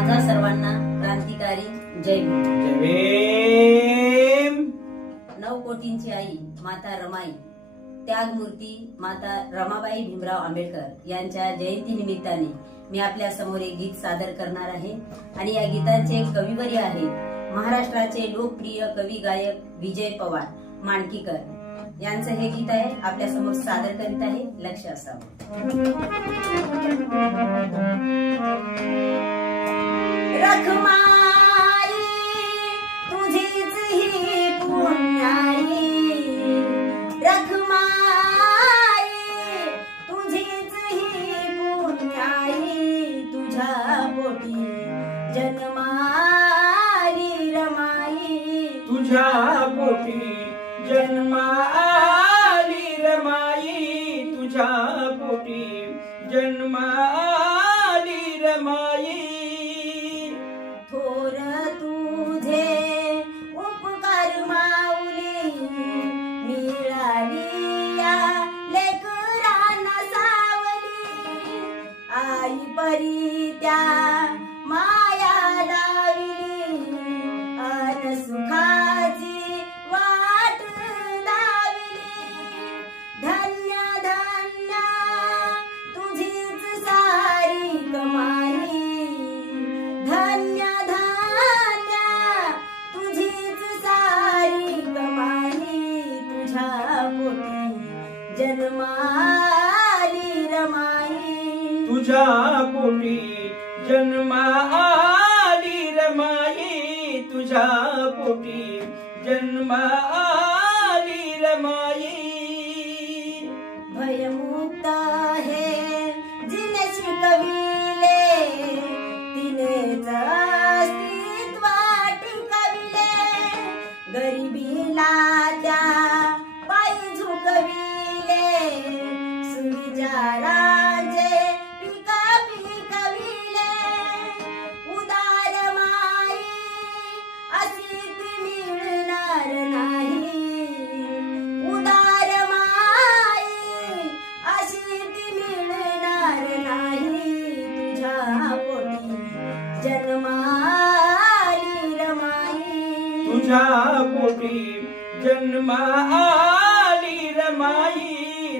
माझा सर्वांना क्रांतिकारी जय भीम. जय भीम. 9 कोटींची आई माता रमाई, त्यागमूर्ती माता रमाबाई भीमराव आंबेडकर यांच्या जयंती निमित्ताने मी आपल्या समोर एक गीत सादर करणार आहे. आणि या गीताचे कविवर्य आहे महाराष्ट्राचे लोकप्रिय कवी गायक विजय पवार मांडकीकर यांचं हे गीत आहे. आपल्या समोर सादर करीत आहे. लक्ष असावं. रखमाई तुझीच ही पुण्याई, रखमाई तुझीच ही पुण्याई, तुझ्या पोटी जन्माली रमाई, तुझ्या पोटी जन्माली रमाई, तुझ्या पोटी जन्माली रमाई. थोर तुझे उपकार माऊली, मिळाली या लेकरांना सावली, आई परी त्या माया लावली, अन सुखाची वाट दाविली. धन्य धन्य तुझीच सारी कमाई, धन्य धन्य तुझीच सारी कमाई, तुझ्या पोटी जन्माली रमाई, तुझ्या पोटी जन्माली रमाई, तुझ्या पोटी जन्माली रमाई. भयमुक्त हे जिने शिकविले, तिनेच अस्तित्व टिकविले, गरिबीला त्या पायी झुकविले, सुविचारांचे पिका पिकविले. उदार माई अशी ती मिळणार नाही, उदार माई अशी ती मिळणार नाही, तुझ्या पोटी जन्माली रमाई, तुझ्या पोटी जन्माली रमाई,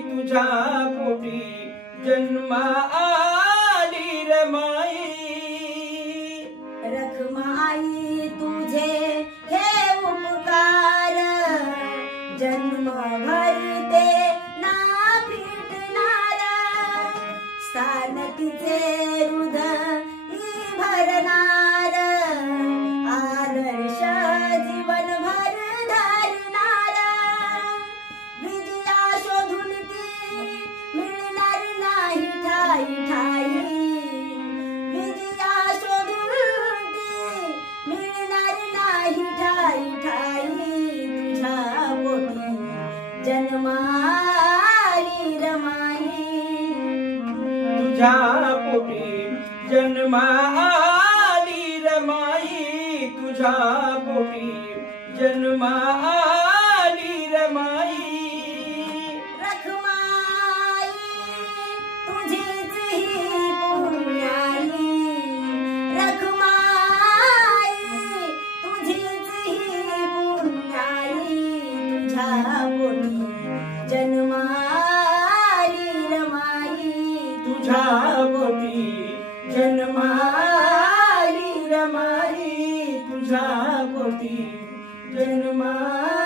तुझ्या पोटी जन्माली रमाई. रखमाई तुझे हे उपकार, जन्मभर ते ना फिटणार, स्थान तिचे हृदयी भरणार, आदर्श जीवनभर धरणार. विजया शोधून ती मिळणार नाही ठाई ठाई, विजया शोधून ती मिळणार नाही ठाई ठाई, तुझ्या पोटी जन्माली रमाई, तुझ्या पोटी जन्माली रमाई, तुझ्या पोटी जन्माली रमाई. रखमाई तुझीच ही पुण्याई, रखमाई तुझीच ही पुण्याई, तुझ्या पोटी जन्माली रमाई, तुझ्या पोटी जन्माली रमाई, तुझ्या पोटी जन्माली